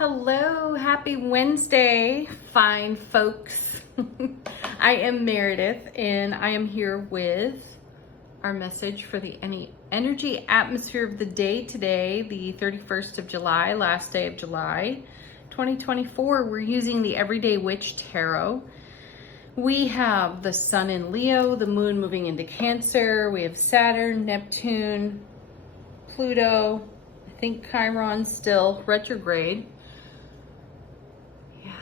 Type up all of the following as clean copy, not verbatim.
Hello, happy Wednesday, fine folks. I am Meredith and I am here with our message for the energy atmosphere of the day today, the 31st of July, last day of July, 2024. We're using the Everyday Witch Tarot. We have the Sun in Leo, the Moon moving into Cancer. We have Saturn, Neptune, Pluto, I think Chiron still retrograde. Yeah,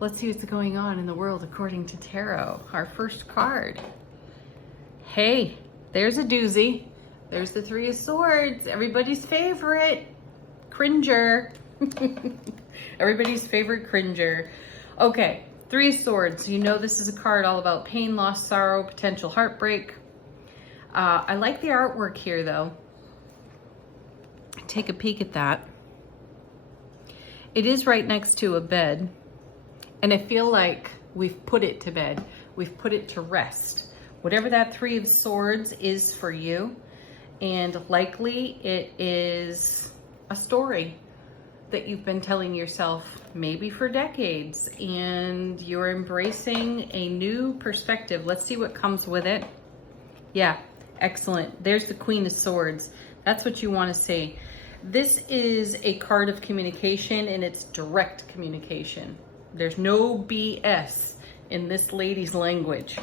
let's see what's going on in the world according to tarot. Our first card. Hey, there's a doozy. There's the Three of Swords, everybody's favorite cringer. Everybody's favorite cringer. Okay, Three of Swords. You know this is a card all about pain, loss, sorrow, potential heartbreak. I like the artwork here though. Take a peek at that. It is right next to a bed, and I feel like we've put it to bed. We've put it to rest. Whatever that Three of Swords is for you, and likely it is a story that you've been telling yourself maybe for decades, and you're embracing a new perspective. Let's see what comes with it. Yeah, excellent. There's the Queen of Swords. That's what you want to see. This is a card of communication, and it's direct communication. There's no BS in this lady's language.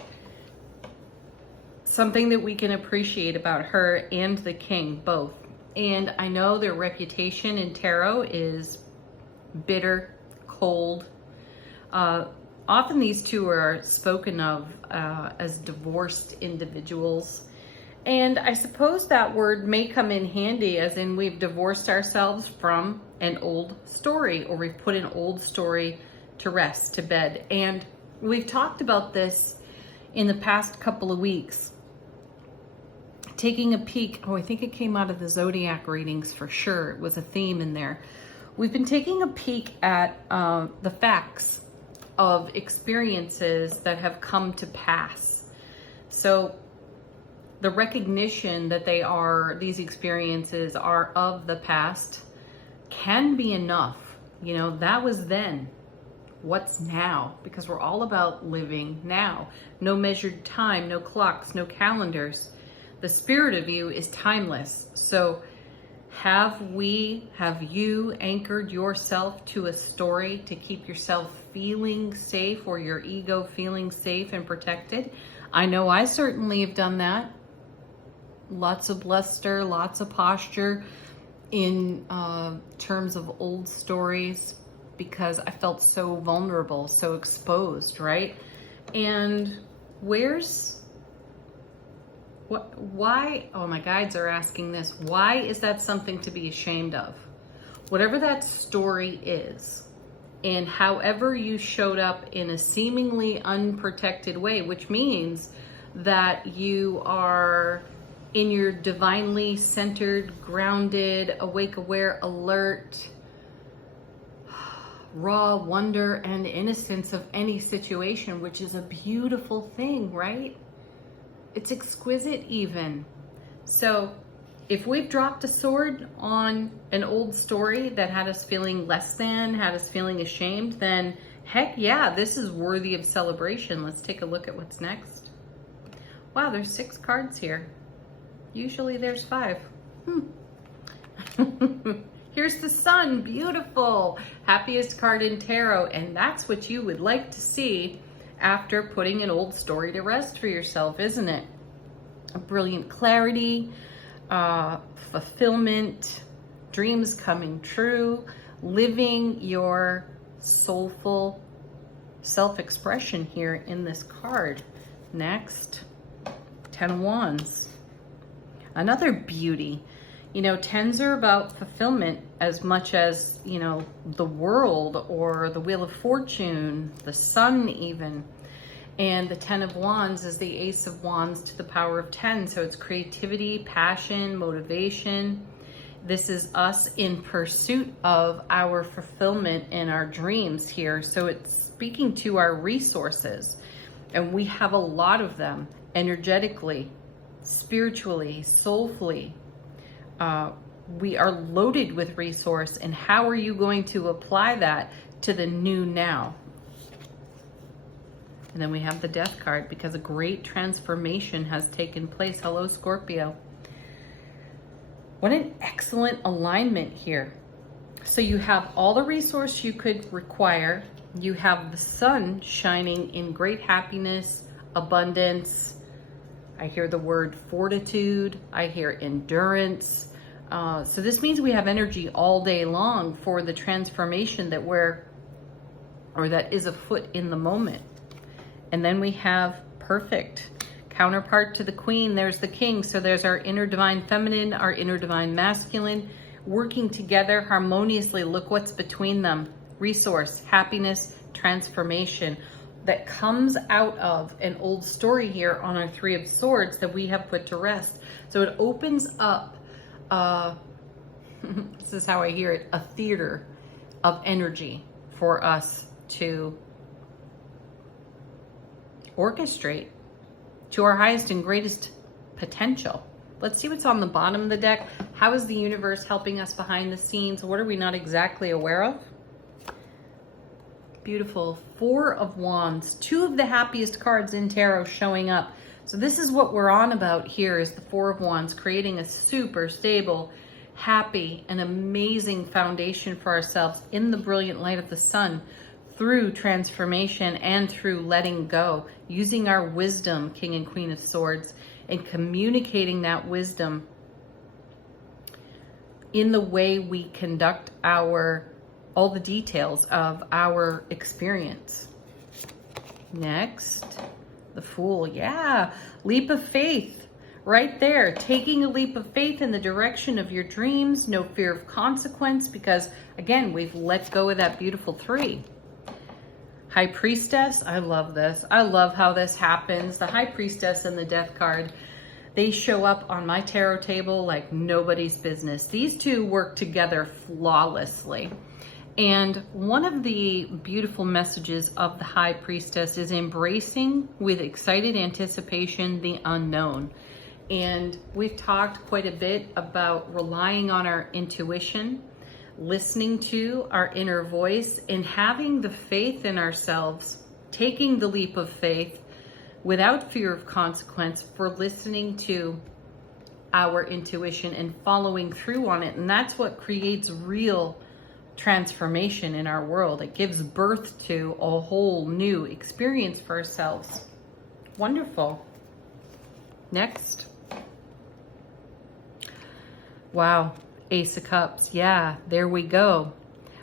Something that we can appreciate about her and the king, both. And I know their reputation in tarot is bitter, cold. Often these two are spoken of as divorced individuals. And I suppose that word may come in handy, as in we've divorced ourselves from an old story, or we've put an old story to rest, to bed. And we've talked about this in the past couple of weeks. Taking a peek, I think it came out of the zodiac readings for sure. It was a theme in there. We've been taking a peek at the facts of experiences that have come to pass. So the recognition that these experiences are of the past can be enough. You know, that was then. What's now? Because we're all about living now. No measured time, no clocks, no calendars. The spirit of you is timeless. So have you anchored yourself to a story to keep yourself feeling safe, or your ego feeling safe and protected? I know I certainly have done that. Lots of bluster, lots of posture in terms of old stories, because I felt so vulnerable, so exposed, right? And why, oh, my guides are asking this, why is that something to be ashamed of? Whatever that story is, and however you showed up in a seemingly unprotected way, which means that you are in your divinely centered, grounded, awake, aware, alert, raw wonder and innocence of any situation, which is a beautiful thing, right? It's exquisite even. So if we've dropped a sword on an old story that had us feeling less than, had us feeling ashamed, then heck yeah, this is worthy of celebration. Let's take a look at what's next. Wow, there's 6 cards here. Usually there's 5. Here's the Sun, beautiful. Happiest card in tarot, and that's what you would like to see after putting an old story to rest for yourself, isn't it? A brilliant clarity, fulfillment, dreams coming true, living your soulful self-expression here in this card. Next, 10 of Wands. Another beauty. You know, 10s are about fulfillment as much as, you know, the world or the Wheel of Fortune, the sun even. And the 10 of Wands is the Ace of Wands to the power of 10. So it's creativity, passion, motivation. This is us in pursuit of our fulfillment and our dreams here. So it's speaking to our resources. And we have a lot of them energetically, spiritually, soulfully. we are loaded with resource, and how are you going to apply that to the new now? And then we have the Death card, because a great transformation has taken place. Hello, Scorpio. What an excellent alignment here. So you have all the resource you could require. You have the sun shining in great happiness, abundance. I hear the word fortitude. I hear endurance. So this means we have energy all day long for the transformation that that is afoot in the moment. And then we have perfect. Counterpart to the Queen, there's the King. So there's our inner divine feminine, our inner divine masculine, working together harmoniously. Look what's between them. Resource, happiness, transformation that comes out of an old story here on our Three of Swords that we have put to rest. So it opens up, this is how I hear it, a theater of energy for us to orchestrate to our highest and greatest potential. Let's see what's on the bottom of the deck. How is the universe helping us behind the scenes? What are we not exactly aware of? Beautiful. Four of Wands. Two of the happiest cards in tarot showing up. So this is what we're on about here, is the Four of Wands, creating a super stable, happy, and amazing foundation for ourselves in the brilliant light of the sun, through transformation and through letting go, using our wisdom, King and Queen of Swords, and communicating that wisdom in the way we conduct all the details of our experience. Next, the Fool. Yeah, leap of faith right there. Taking a leap of faith in the direction of your dreams, no fear of consequence, because again, we've let go of that beautiful Three. High Priestess, I love this. I love how this happens. The High Priestess and the Death card, they show up on my tarot table like nobody's business. These two work together flawlessly. And one of the beautiful messages of the High Priestess is embracing with excited anticipation the unknown. And we've talked quite a bit about relying on our intuition, listening to our inner voice, and having the faith in ourselves, taking the leap of faith without fear of consequence for listening to our intuition and following through on it. And that's what creates real transformation in our world. It gives birth to a whole new experience for ourselves. Wonderful. Next. Wow. Ace of Cups. Yeah, there we go.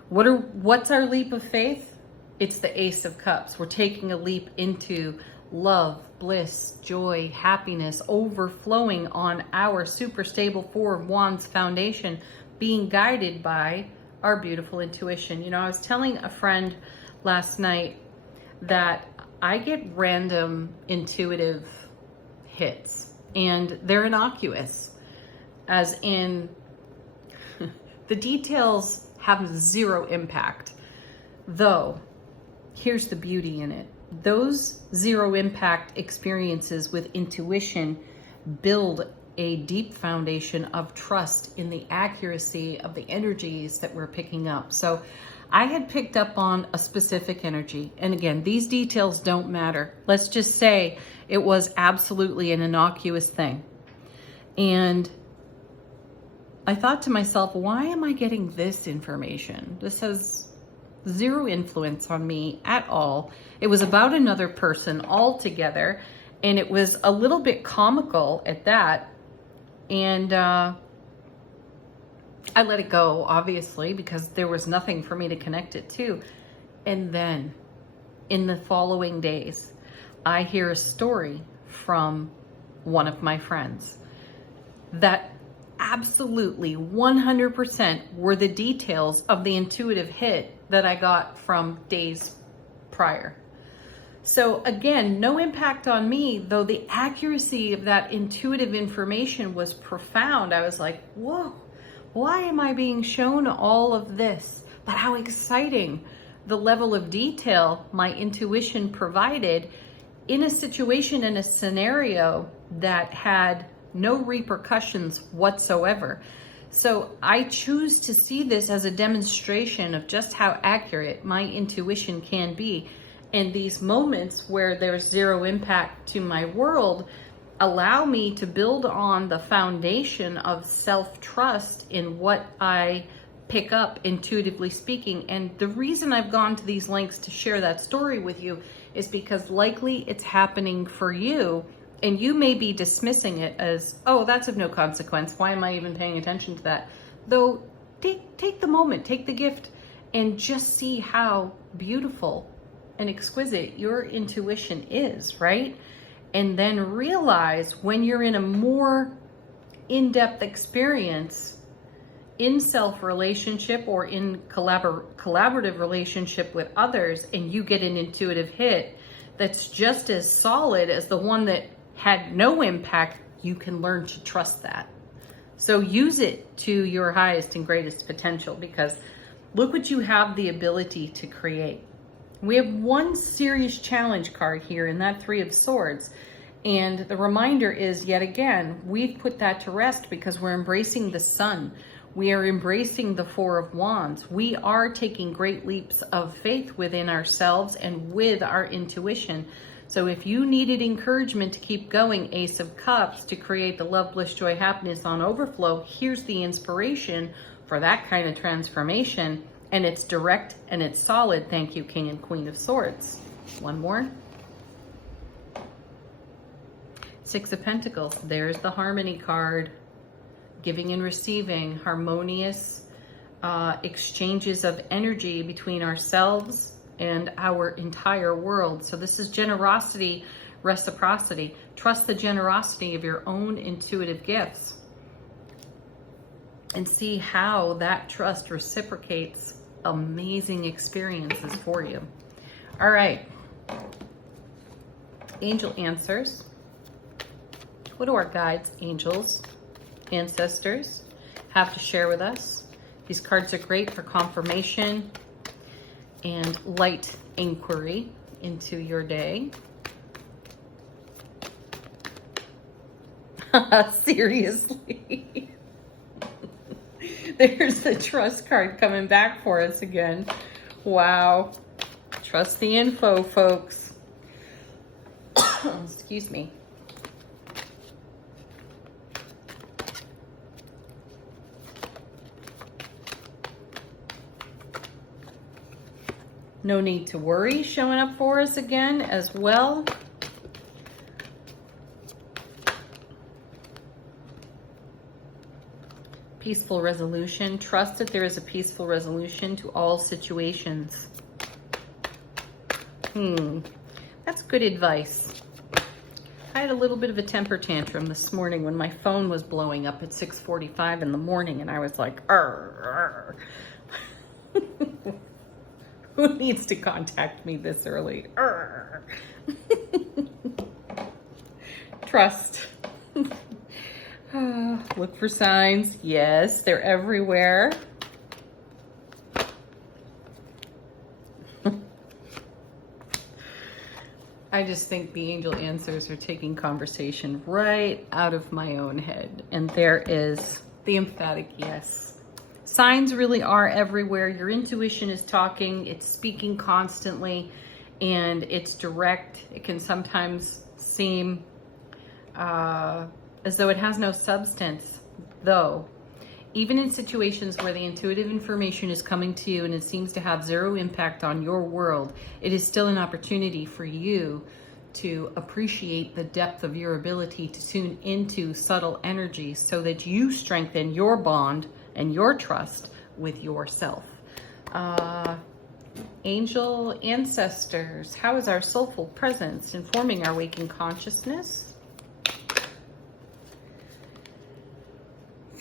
What's our leap of faith? It's the Ace of Cups. We're taking a leap into love, bliss, joy, happiness, overflowing on our super stable Four of Wands foundation, being guided by our beautiful intuition. You know, I was telling a friend last night that I get random intuitive hits, and they're innocuous, as in the details have zero impact. Though, here's the beauty in it. Those zero impact experiences with intuition build a deep foundation of trust in the accuracy of the energies that we're picking up. So I had picked up on a specific energy. And again, these details don't matter. Let's just say it was absolutely an innocuous thing. And I thought to myself, why am I getting this information? This has zero influence on me at all. It was about another person altogether, and it was a little bit comical at that. And I let it go, obviously, because there was nothing for me to connect it to. And then in the following days, I hear a story from one of my friends that absolutely 100% were the details of the intuitive hit that I got from days prior. So again, no impact on me, though the accuracy of that intuitive information was profound. I was like, whoa, why am I being shown all of this? But how exciting the level of detail my intuition provided in a situation, in a scenario that had no repercussions whatsoever. So I choose to see this as a demonstration of just how accurate my intuition can be. And these moments where there's zero impact to my world allow me to build on the foundation of self-trust in what I pick up, intuitively speaking. And the reason I've gone to these lengths to share that story with you is because likely it's happening for you, and you may be dismissing it as, oh, that's of no consequence. Why am I even paying attention to that? Though, take the moment, take the gift, and just see how beautiful and exquisite your intuition is, right? And then realize when you're in a more in-depth experience in self-relationship or in collaborative relationship with others, and you get an intuitive hit that's just as solid as the one that had no impact, you can learn to trust that. So use it to your highest and greatest potential, because look what you have the ability to create. We have one serious challenge card here, and that Three of Swords. And the reminder is, yet again, we've put that to rest because we're embracing the sun. We are embracing the Four of Wands. We are taking great leaps of faith within ourselves and with our intuition. So if you needed encouragement to keep going, Ace of Cups, to create the love, bliss, joy, happiness on overflow, here's the inspiration for that kind of transformation. And it's direct and it's solid. Thank you, King and Queen of Swords. One more. Six of Pentacles. There's the Harmony card. Giving and receiving, harmonious exchanges of energy between ourselves and our entire world. So this is generosity, reciprocity. Trust the generosity of your own intuitive gifts and see how that trust reciprocates amazing experiences for you. All right. Angel answers. What do our guides, angels, ancestors have to share with us? These cards are great for confirmation and light inquiry into your day. Seriously. There's the trust card coming back for us again. Wow. Trust the info, folks. Excuse me. No need to worry showing up for us again as well. Peaceful resolution. Trust that there is a peaceful resolution to all situations. That's good advice. I had a little bit of a temper tantrum this morning when my phone was blowing up at 6:45 in the morning, and I was like, arr, arr. Who needs to contact me this early? Trust. Look for signs. Yes, they're everywhere. I just think the angel answers are taking conversation right out of my own head. And there is the emphatic yes. Signs really are everywhere. Your intuition is talking, it's speaking constantly, and it's direct. It can sometimes seem as though it has no substance, though. Even in situations where the intuitive information is coming to you and it seems to have zero impact on your world, it is still an opportunity for you to appreciate the depth of your ability to tune into subtle energies so that you strengthen your bond and your trust with yourself. Angel ancestors, how is our soulful presence informing our waking consciousness?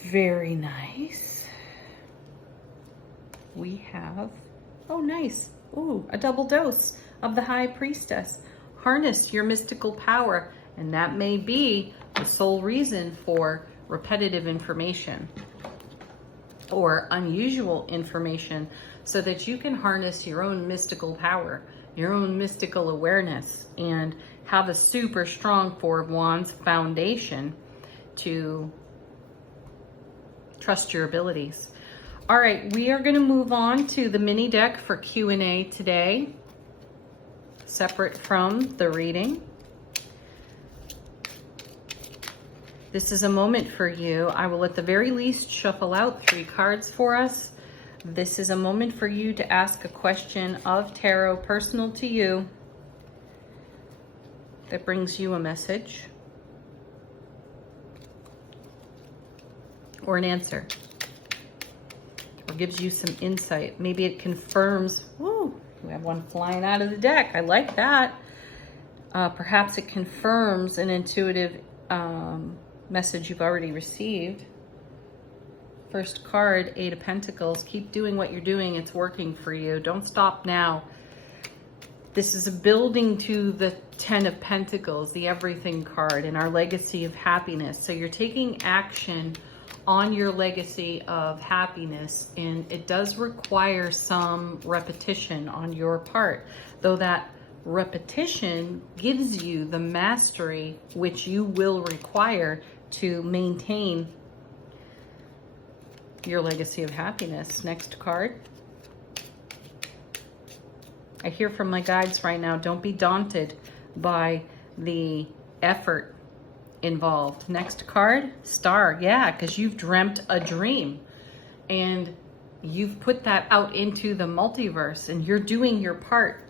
Very nice. We have, oh nice, ooh, a double dose of the High Priestess. Harness your mystical power, and that may be the sole reason for repetitive information or unusual information, so that you can harness your own mystical power, your own mystical awareness, and have a super strong Four of Wands foundation to Trust your abilities. All right, we are going to move on to the mini deck for Q&A today, separate from the reading. This is a moment for you. I will at the very least shuffle out 3 cards for us. This is a moment for you to ask a question of tarot personal to you that brings you a message or an answer, or gives you some insight. Maybe it confirms, woo, we have one flying out of the deck. I like that. Perhaps it confirms an intuitive message you've already received. First card, 8 of Pentacles. Keep doing what you're doing. It's working for you. Don't stop now. This is a building to the 10 of Pentacles, the everything card, and our legacy of happiness. So you're taking action on your legacy of happiness, and it does require some repetition on your part, though that repetition gives you the mastery which you will require to maintain your legacy of happiness. Next card. I hear from my guides right now, don't be daunted by the effort involved. Next card, Star. Yeah, because you've dreamt a dream and you've put that out into the multiverse and you're doing your part.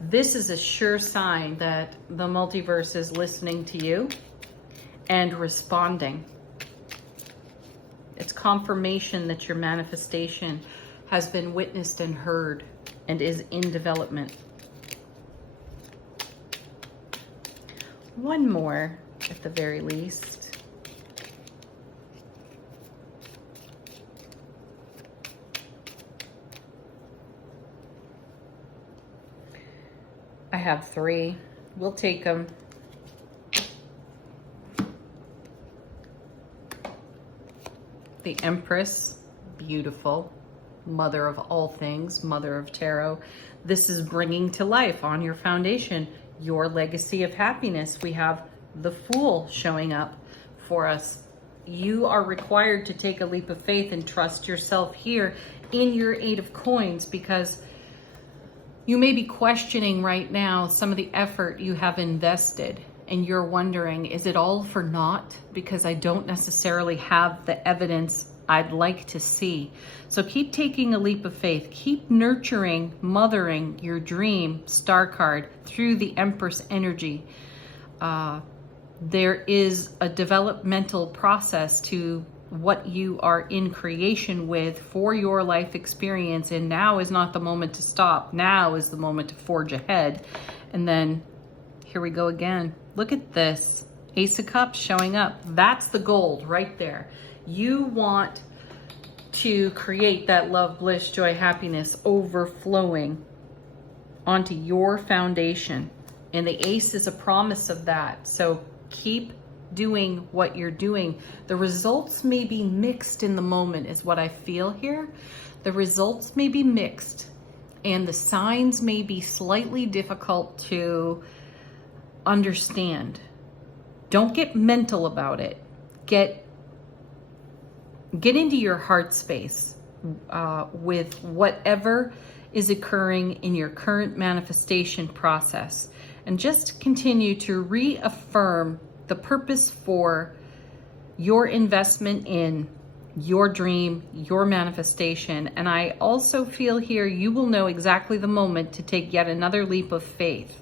This is a sure sign that the multiverse is listening to you and responding. It's confirmation that your manifestation has been witnessed and heard and is in development. One more at the very least. I have 3. We'll take them. The Empress, beautiful. Mother of all things, mother of tarot. This is bringing to life on your foundation your legacy of happiness. We have the Fool showing up for us. You are required to take a leap of faith and trust yourself here in your 8 of Coins, because you may be questioning right now some of the effort you have invested, and you're wondering, is it all for naught? Because I don't necessarily have the evidence I'd like to see. So keep taking a leap of faith. Keep nurturing, mothering your dream, Star card, through the Empress energy. There is a developmental process to what you are in creation with for your life experience, and now is not the moment to stop. Now is the moment to forge ahead. And then here we go again. Look at this. Ace of Cups showing up. That's the gold right there. You want to create that love, bliss, joy, happiness overflowing onto your foundation. And the Ace is a promise of that. So keep doing what you're doing. The results may be mixed in the moment is what I feel here. The results may be mixed and the signs may be slightly difficult to understand. Don't get mental about it. Get into your heart space with whatever is occurring in your current manifestation process, and just continue to reaffirm the purpose for your investment in your dream, your manifestation. And I also feel here you will know exactly the moment to take yet another leap of faith.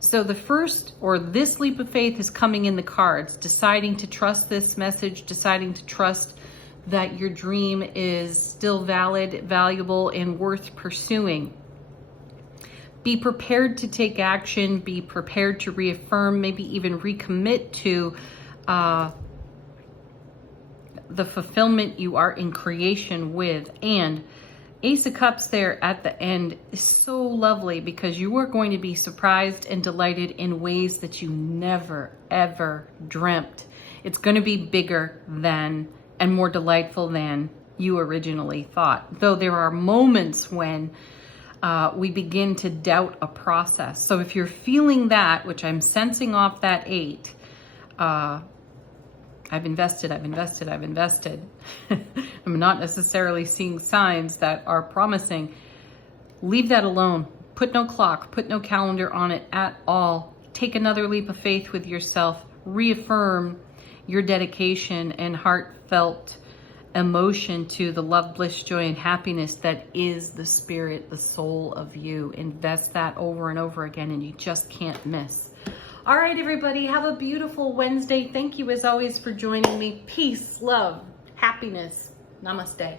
So the first, or this leap of faith, is coming in the cards, deciding to trust this message, deciding to trust that your dream is still valid, valuable, and worth pursuing. Be prepared to take action, be prepared to reaffirm, maybe even recommit to the fulfillment you are in creation with. And Ace of Cups there at the end is so lovely, because you are going to be surprised and delighted in ways that you never, ever dreamt. It's going to be bigger than and more delightful than you originally thought. Though there are moments when we begin to doubt a process. So if you're feeling that, which I'm sensing off that 8, I've invested. I'm not necessarily seeing signs that are promising. Leave that alone. Put no clock, put no calendar on it at all. Take another leap of faith with yourself. Reaffirm your dedication and heartfelt emotion to the love, bliss, joy, and happiness that is the spirit, the soul of you. Invest that over and over again, and you just can't miss. All right, everybody, have a beautiful Wednesday. Thank you, as always, for joining me. Peace, love, happiness. Namaste.